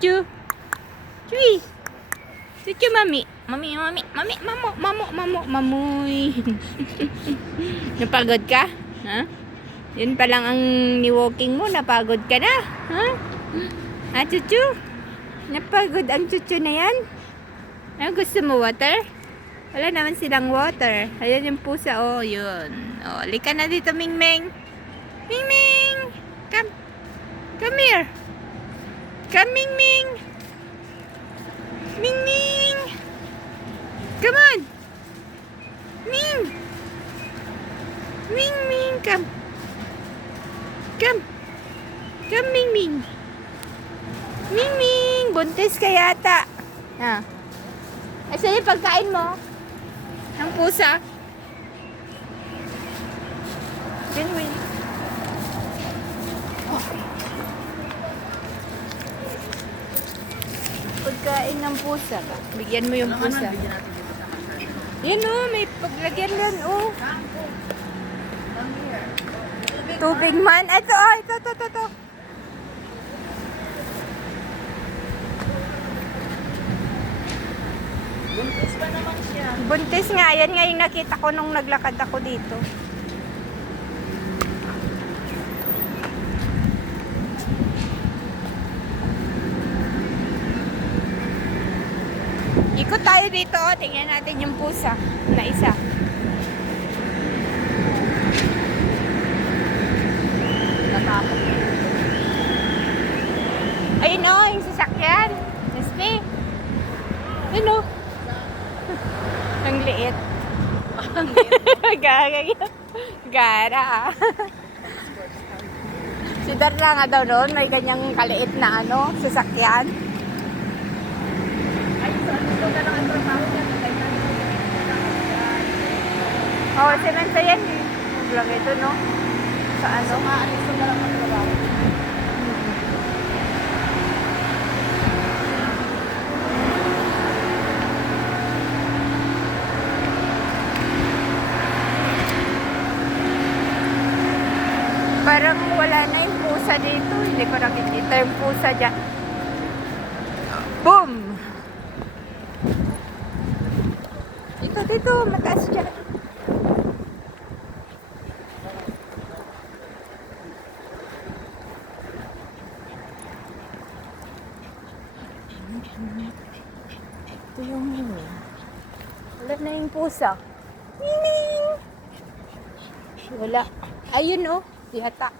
Chuchu. Chui. Chuchu mami. Mami, mami, mami, mamo, mamo, mamo, mamoy. Napagod ka? Ha? Yun pa lang ang ni-walking mo, napagod ka na? Ha? Ah, Chuchu? Napagod ang Chuchu na yan? Ano, gusto mo water? Wala naman silang water. Ayan yung pusa, oh, yun. Oh, lika na dito, Ming Ming. Ming Ming! Come. Come here. Come, Ming Ming. Ming Ming! Come on! Ming! Ming Ming, come. Come. Come, Ming Ming. Ming Ming! Buntis ka yata. Ah. Asa yung pagkain mo? Ang pusa? Genuine. Pagkain ng pusa ka. Bigyan mo yung pusa. Yan o, may paglagyan yan o. Tubig man. Ito o, ito. Buntis pa naman siya. Buntis nga. Yan nga yung nakita ko nung naglakad ako dito. Ikot tayo dito. O. Tingnan natin yung pusa na isa. Natapos. Ayun o, yung sasakyan. Nestle. Ayun o. Ang liit. Gara. Si Darla nga daw noon, may ganyang kaliit na ano, sasakyan. Ay, so ano na lang ang trabaho niya? Oo, semento yan eh. Vlog ito, no? Sa ano? Maalis na lang ang trabaho. Parang wala na yung pusa dito. Hindi ko nakikita yung pusa dyan. Boom! Dito, mataas dyan. Ito yung miming. Wala na yung pusa. Miming! Wala. Ayun oh, yata.